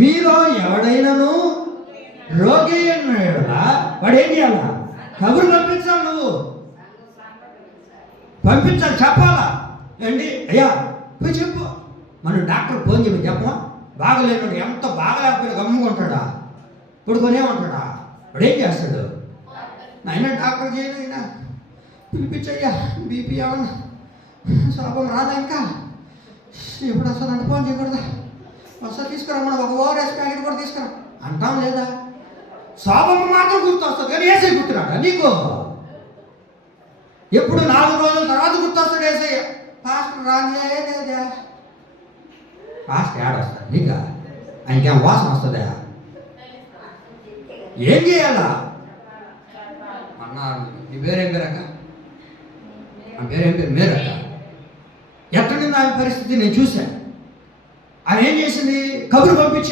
మీలో ఎవడైనాను రోగి అన్నాడా వాడు ఏం చేయాలా? కబురు పంపించాలి, నువ్వు పంపించాలి, చెప్పాలా. ఏంటి అయ్యా పోయి చెప్పు. మనం డాక్టర్ ఫోన్ చెప్పి చెప్పమా? బాగలేనాడు, ఎంత బాగలేకపోయినా గమ్ముకుంటాడా, పడుకొనేమంటాడా? వాడు ఏం చేస్తాడు? అయినా డాక్టర్ చేయను, అయినా పిలిపించయ్యా, బీపీ ఏమన్నా శాపం రాదా, ఇంకా ఎప్పుడు వస్తుందంటే ఫోన్ చేయకూడదా, వస్తా తీసుకురమ్మా, ఒక ఓఆర్ఎస్ ప్యాకెట్ కూడా తీసుకురా అంటాం లేదా? శాపము మాత్రం గుర్తు వస్తుంది కానీ ఏసై గుర్తురాడా నీకు? ఎప్పుడు 4 రోజుల తర్వాత గుర్తొస్తాడు ఏసయ్య. పాస్టర్ రానే లేదా? పాస్టర్ ఏడొస్తాడు నీకా? ఆయనకేం వాసన వస్తుందా? ఏం చేయాలా అన్నారు. నీ పేరేం పేరక్క? ఆ పేరేం పేరు? మేరక్క. ఎక్కడుంది ఆమె పరిస్థితి నేను చూశాను. ఆమె ఏం చేసింది? కబురు పంపించి